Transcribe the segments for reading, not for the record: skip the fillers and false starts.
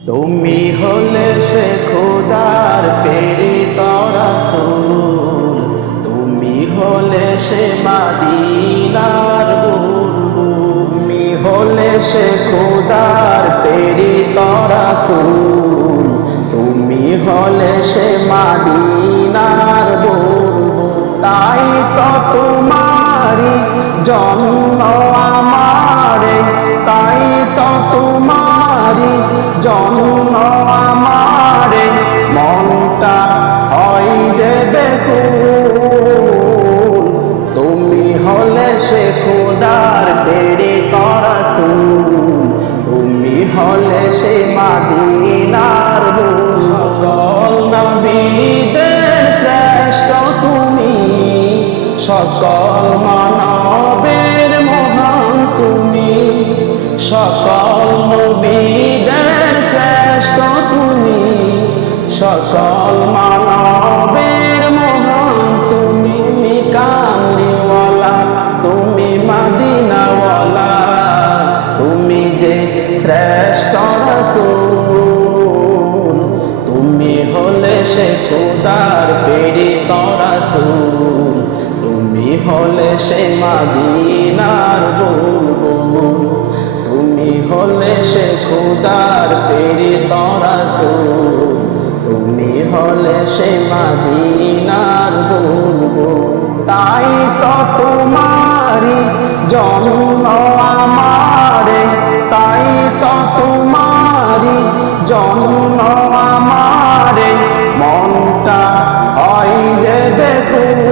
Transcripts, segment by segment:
তুমি হলে সে খোদার প্রেরিত রাসূল, তুমি হলে সে মদিনার বুলবুল। তুমি হলে সে খোদার প্রেরিত রাসূল, তুমি হলে সে মদিনার বুলবুল। তাই তো তোমারি জন্ম আমারে, তাই তো তোমারি জন্ম আমারে, মনটা হয় দেবে কুল। তুমি হলে সে খোদার প্রেরিত রাসূল, তুমি হলে সে মদিনার বুলবুল। সকল নবীদের শ্রেষ্ঠ তুমি, সকল মানবের মহান তুমি, সকল নবীদের শ্রেষ্ঠ তুমি, সকল মানবের মহান তুমি। কামলিওয়ালা তুমি মদিনাওয়ালা, তুমি যে শ্রেষ্ঠ রাসূল, তুমি হলে সে খোদার প্রেরিত রাসূল, তুমি হলে সে মদিনার বুলবুল। তুমি হলে সে খোদার প্রেরিত রাসূল, তুমি হলে সে মদিনার বুলবুল। তাই তো তোমারি জন্ম আমারে, তাই তো তোমারি জন্ম আমারে, মনটা হয় দেবে কুল।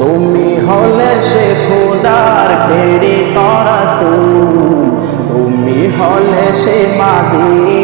তুমি হলে সে খোদার প্রেরিত রাসূল, তুমি হলে সে মদিনার